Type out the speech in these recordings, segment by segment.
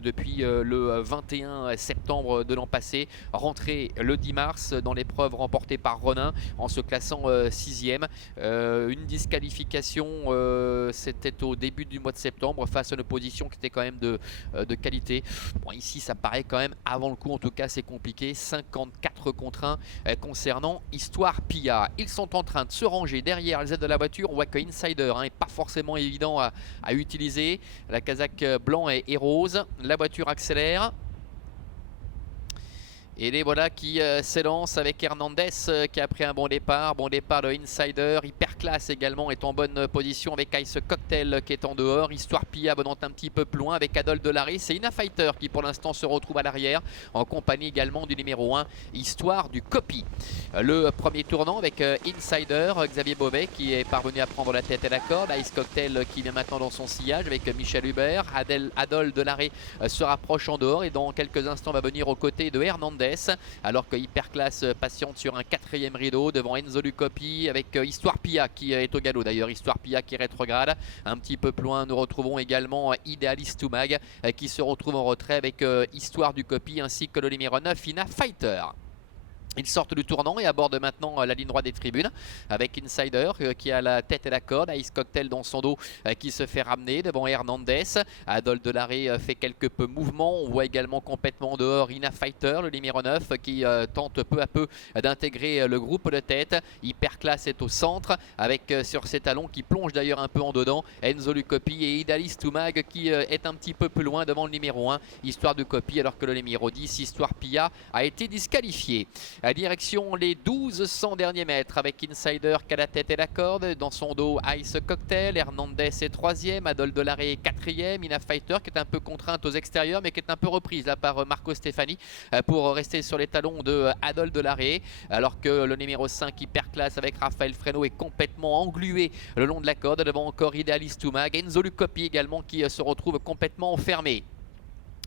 depuis le 21 septembre de l'an passé, rentré le 10 mars dans l'épreuve remportée par Ronin en se classant 6e. Une disqualification, c'était au début du mois de septembre face à une opposition qui était quand même de qualité. Bon, ici ça paraît quand même, avant le coup en tout cas c'est compliqué, 54 contre 1 concernant Histoire Pia. Ils sont en train de se ranger derrière les aides de la voiture. On voit que Insider n'est pas forcément évident à utiliser. La casaque blanc et rose. La voiture accélère. Et les voilà qui s'élancent avec Hernandez qui a pris un bon départ. Bon départ de Insider. Hyperclass également est en bonne position avec Ice Cocktail qui est en dehors. Histoire Pia venant un petit peu plus loin avec Adol Delaris. C'est Ina Fighter qui pour l'instant se retrouve à l'arrière en compagnie également du numéro 1 Histoire du Copy. Le premier tournant avec Insider, Xavier Beauvais qui est parvenu à prendre la tête et la corde. Ice Cocktail qui vient maintenant dans son sillage avec Michel Hubert. Adol Delaris se rapproche en dehors et dans quelques instants va venir aux côtés de Hernandez. Alors que Hyperclass patiente sur un 4e rideau devant Enzo Lucopi avec Histoire Pia qui est au galop d'ailleurs. Histoire Pia qui rétrograde. Un petit peu plus loin nous retrouvons également Idealist Toumag qui se retrouve en retrait avec Histoire du Copy ainsi que le numéro 9 Ina Fighter. Ils sortent du tournant et abordent maintenant la ligne droite des tribunes avec Insider qui a la tête et la corde, Ice Cocktail dans son dos qui se fait ramener devant Hernandez. Adol Delaris fait quelques peu mouvements. On voit également complètement dehors Ina Fighter, le numéro 9 qui tente peu à peu d'intégrer le groupe de tête. Hyperclass est au centre avec sur ses talons qui plonge d'ailleurs un peu en dedans Enzo Lucopi et Idealist Toumag qui est un petit peu plus loin devant le numéro 1 Histoire du Copy alors que le numéro 10 Histoire Pia a été disqualifié. À direction les 1200 derniers mètres avec Insider qui a la tête et la corde. Dans son dos Ice Cocktail, Hernandez est 3e, Adol Delaris est 4e, Ina Fighter qui est un peu contrainte aux extérieurs mais qui est un peu reprise là par Marco Stefani pour rester sur les talons de Adol Delaris. Alors que le numéro 5 Hyperclass avec Raphaël Fresno est complètement englué le long de la corde. Devant encore Idealist Toumag, Enzo Lucopi également qui se retrouve complètement enfermé.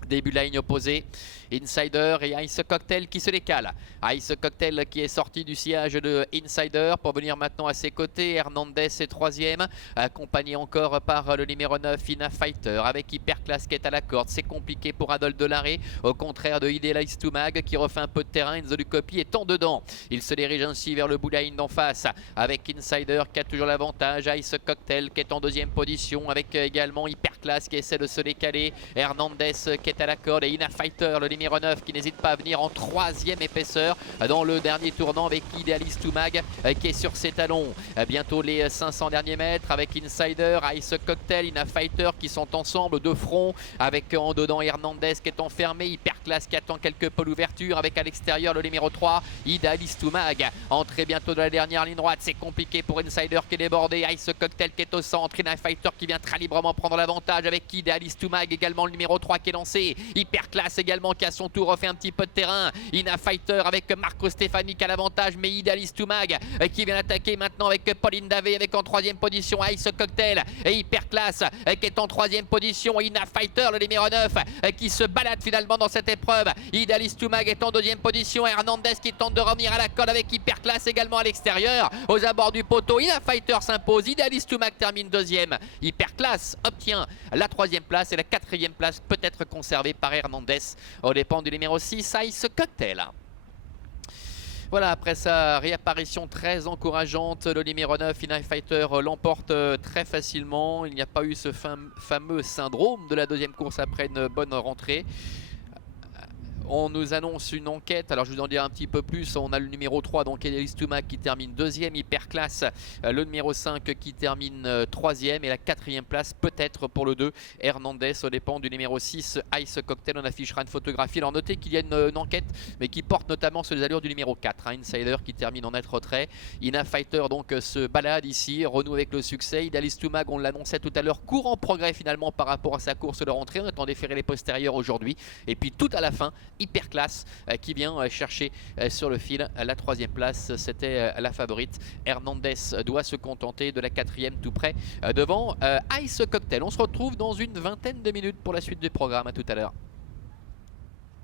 Début de la ligne opposée, Insider et Ice Cocktail qui se décalent. Ice Cocktail qui est sorti du sillage de Insider pour venir maintenant à ses côtés. Hernandez est 3e, accompagné encore par le numéro 9 Ina Fighter avec Hyperclass qui est à la corde. C'est compliqué pour Adol Delaris, au contraire de Idealist Toumag qui refait un peu de terrain. Enzo Lucopi est en dedans. Il se dirige ainsi vers le bout de la ligne d'en face avec Insider qui a toujours l'avantage. Ice Cocktail qui est en 2e position avec également Hyperclass qui essaie de se décaler. Hernandez qui est à la corde et Ina Fighter, le numéro 9 qui n'hésite pas à venir en 3e épaisseur dans le dernier tournant avec Idealist Toumag qui est sur ses talons. Bientôt les 500 derniers mètres avec Insider, Ice Cocktail, Ina Fighter qui sont ensemble de front avec en dedans Hernandez qui est enfermé, Hyperclass qui attend quelque peu l'ouverture avec à l'extérieur le numéro 3 Idealist Toumag. Entrée bientôt de la dernière ligne droite, c'est compliqué pour Insider qui est débordé, Ice Cocktail qui est au centre, Ina Fighter qui vient très librement prendre l'avantage avec Idealist Toumag également le numéro 3 qui est lancé. Hyperclass également qui à son tour refait un petit peu de terrain. Ina Fighter avec Marco Stefani qui a l'avantage mais Idealist Toumag qui vient attaquer maintenant avec Pauline Davé avec en 3e position Ice Cocktail et Hyperclass qui est en 3e position. Ina Fighter le numéro 9 qui se balade finalement dans cette épreuve. Idealist Toumag est en 2e position. Hernandez qui tente de revenir à la colle avec Hyperclass également à l'extérieur. Aux abords du poteau, Ina Fighter s'impose. Idealist Toumag termine 2e. Hyperclass obtient la 3e place et la 4e place peut-être conservée par Hernandez au dépend du numéro 6 Ice Cocktail. Voilà, après sa réapparition très encourageante, le numéro 9 Ina Fighter l'emporte très facilement. Il n'y a pas eu ce fameux syndrome de la 2e course après une bonne rentrée. On nous annonce une enquête, alors je vais vous en dire un petit peu plus. On a le numéro 3, donc Idealist Toumag qui termine 2e, Hyperclass le numéro 5 qui termine 3e et la 4e place peut-être pour le 2 Hernandez au dépend du numéro 6 Ice Cocktail. On affichera une photographie. Alors notez qu'il y a une enquête mais qui porte notamment sur les allures du numéro 4 Insider qui termine en net retrait. Ina Fighter donc se balade ici, renoue avec le succès. Idealist Toumag, on l'annonçait tout à l'heure, court en progrès finalement par rapport à sa course de rentrée. On attend déférer les postérieurs aujourd'hui et puis tout à la fin Hyperclass qui vient chercher sur le fil la 3e place. C'était la favorite. Hernandez doit se contenter de la 4e tout près devant Ice Cocktail. On se retrouve dans une vingtaine de minutes pour la suite du programme. À tout à l'heure.